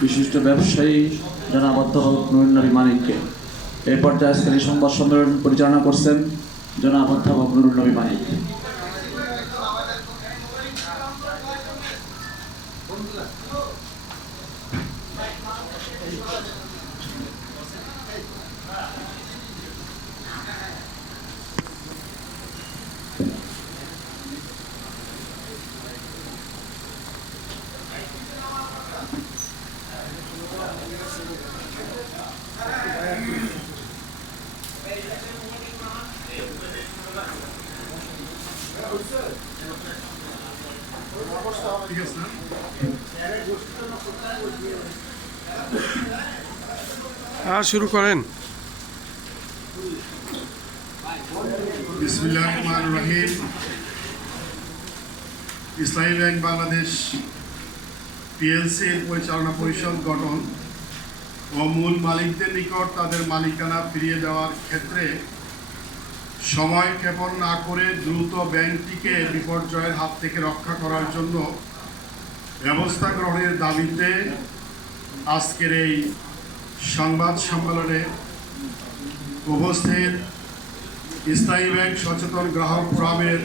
বিশিষ্ট ব্যবসায়ী জনাব অধ্যাপক নুরুন নবী মানিককে। এই পর্যায়ে আজকের এই সংবাদ সম্মেলন পরিচালনা করছেন জনাব অধ্যাপক নুরুন নবী মানিক। শুরু করেন। বিসমিল্লাহির রহমানির রহিম। ইসলামী ব্যাংক বাংলাদেশ পিএলসির পরিচালনা পরিষদ গঠন ও মূল মালিকদের নিকট তাদের মালিকানা ফিরিয়ে দেওয়ার ক্ষেত্রে সময় ক্ষেপণ না করে দ্রুত ব্যাংকটিকে বিপর্যয়ের হাত থেকে রক্ষা করার জন্য ব্যবস্থা গ্রহণের দাবিতে আজকের এই সংবাদ সম্মেলনে উপস্থিত ইসলামী ব্যাংক সচেতন গ্রাহক ফোরামের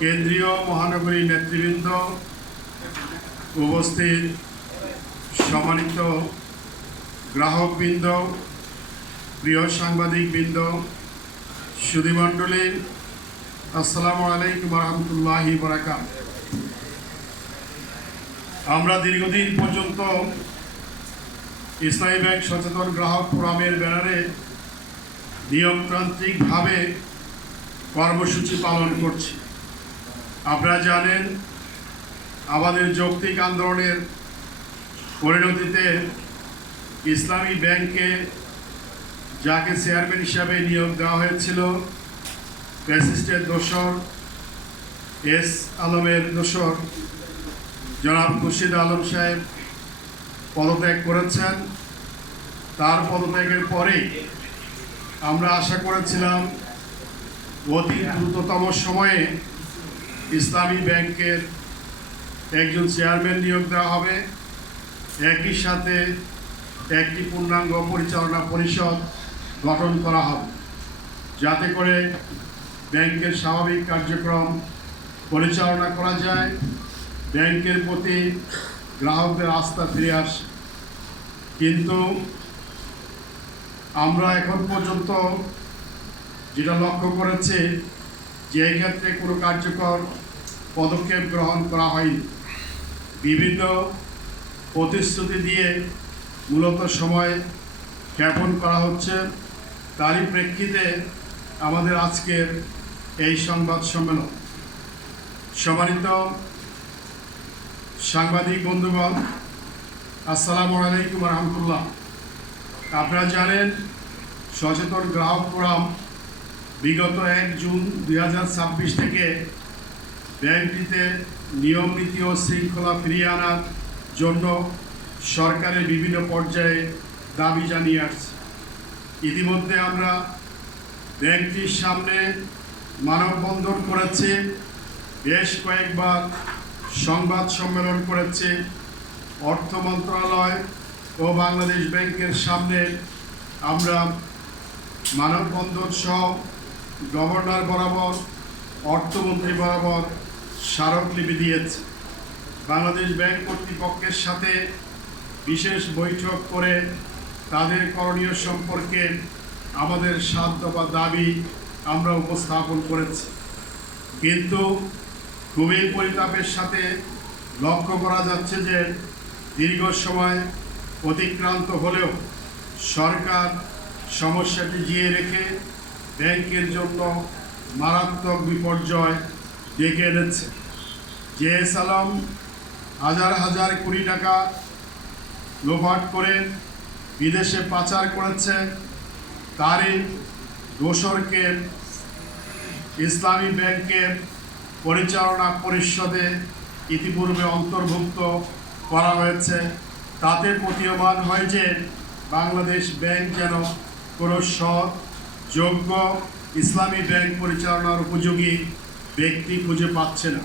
কেন্দ্রীয় মহানগরী নেতৃবৃন্দ, উপস্থিত সম্মানিত গ্রাহকবৃন্দ, প্রিয় সাংবাদিকবৃন্দ, সুধীমণ্ডলী, আসসালামু আলাইকুম রহমতুল্লাহি বারাকাতুহু। আমরা দীর্ঘদিন পর্যন্ত ইসলামী ব্যাংক সচেতন গ্রাহক ফোরামের ব্যানারে নিয়মতান্ত্রিকভাবে কর্মসূচি পালন করছি। আপনারা জানেন, আমাদের যৌক্তিক আন্দোলনের পরিণতিতে ইসলামী ব্যাংকে যাকে চেয়ারম্যান হিসাবে নিয়োগ দেওয়া হয়েছিল, প্রেসিডেন্টের দোসর এস আলমের দোসর জনাব খুরশিদ আলম সাহেব পদত্যাগ করেছেন। তার পদত্যাগের পরেই আমরা আশা করেছিলাম অতি দ্রুততম সময়ে ইসলামী ব্যাংকের একজন চেয়ারম্যান নিয়োগ দেওয়া হবে, একই সাথে একটি পূর্ণাঙ্গ পরিচালনা পরিষদ গঠন করা হবে, যাতে করে ব্যাংকের স্বাভাবিক কার্যক্রম পরিচালনা করা যায়, ব্যাংকের প্রতি গ্রাহকদের আস্থা ফিরে আসে। কিন্তু আমরা এখন পর্যন্ত যেটা লক্ষ্য করেছি যে এই ক্ষেত্রে কোনো কার্যকর পদক্ষেপ গ্রহণ করা হয়নি। বিভিন্ন প্রতিশ্রুতি দিয়ে মূলত সময় ক্ষেপণ করা হচ্ছে। তারই প্রেক্ষিতে আমাদের আজকের এই সংবাদ সম্মেলন। সম্মানিত সাংবাদিক বন্ধুগণ, আসসালামু আলাইকুম রহমতুল্লাহ। আপনারা জানেন, সচেতন গ্রাহক ফোরাম বিগত 1 জুন 2026 থেকে ব্যাংকটিতে নিয়ম নীতি ও শৃঙ্খলা ফিরিয়ে আনার জন্য সরকারের বিভিন্ন পর্যায়ে দাবি জানিয়ে আসছে। ইতিমধ্যে আমরা ব্যাংকটির সামনে মানববন্ধন করেছি, বেশ কয়েকবার সংবাদ সম্মেলন করেছে, অর্থ মন্ত্রণালয় ও বাংলাদেশ ব্যাংকের সামনে আমরা মানববন্ধন সহ গভর্নর বরাবর, অর্থমন্ত্রী বরাবর স্মারকলিপি দিয়েছে। বাংলাদেশ ব্যাংক কর্তৃপক্ষের সাথে বিশেষ বৈঠক করে তাদের করণীয় সম্পর্কে আমাদের 7 দফা দাবি আমরা উপস্থাপন করেছি। কিন্তু খুবই পরিতাপের সাথে লক্ষ্য করা যাচ্ছে যে দীর্ঘ সময় অতিক্রান্ত হলেও সরকার সমস্যাটি জিয়ে রেখে ব্যাংকের জন্য মারাত্মক বিপর্যয় ডেকে এনেছে। জেএস আলম হাজার হাজার কোটি টাকা লোপাট করে বিদেশে পাচার করেছে। তারই দোসরকে ইসলামী ব্যাংকের পরিচালনা পরিষদে ইতিপূর্বে অন্তর্ভুক্ত করা হয়েছে। তাতে প্রতীয়মান হয় যে বাংলাদেশ ব্যাংক যেন কোনো সৎ, যোগ্য ইসলামী ব্যাংক পরিচালনার উপযোগী ব্যক্তি খুঁজে পাচ্ছে না।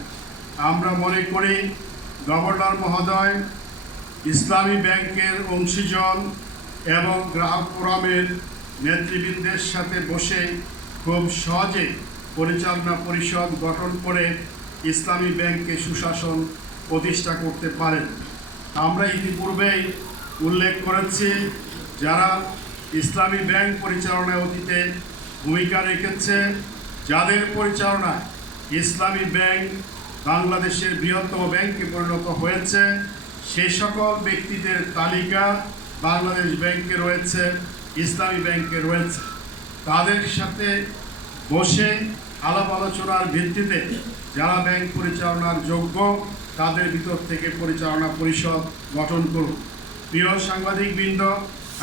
আমরা মনে করি গভর্নর মহোদয় ইসলামী ব্যাংকের অংশীজন এবং গ্রাহক ফোরামের নেতৃবৃন্দের সাথে বসে খুব সহজে পরিচালনা পরিষদ গঠন করে ইসলামী ব্যাংকে সুশাসন প্রতিষ্ঠা করতে পারেন। আমরা ইতিপূর্বেই উল্লেখ করেছি, যারা ইসলামী ব্যাংক পরিচালনায় অতীতে ভূমিকা রেখেছে, যাদের পরিচালনায় ইসলামী ব্যাংক বাংলাদেশের বৃহত্তম ব্যাংকে পরিণত হয়েছে, সেই সকল ব্যক্তিদের তালিকা বাংলাদেশ ব্যাংকে রয়েছে, ইসলামী ব্যাংকে রয়েছে। তাদের সাথে বসে আলাপ আলোচনার ভিত্তিতে যারা ব্যাংক পরিচালনার যোগ্য, তাদের ভিতর থেকে পরিচালনা পরিষদ গঠন করুন। প্রিয় সাংবাদিকবৃন্দ,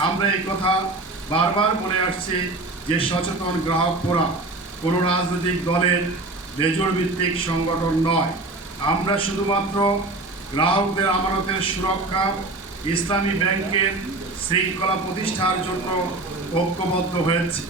আমরা এই কথা বারবার বলে আসছি যে সচেতন গ্রাহক ফোরাম কোনো রাজনৈতিক দলের লেজুর ভিত্তিক সংগঠন নয়। আমরা শুধুমাত্র গ্রাহকদের আমানতের সুরক্ষা, ইসলামী ব্যাংকের শৃঙ্খলা প্রতিষ্ঠার জন্য ঐক্যবদ্ধ হয়েছি।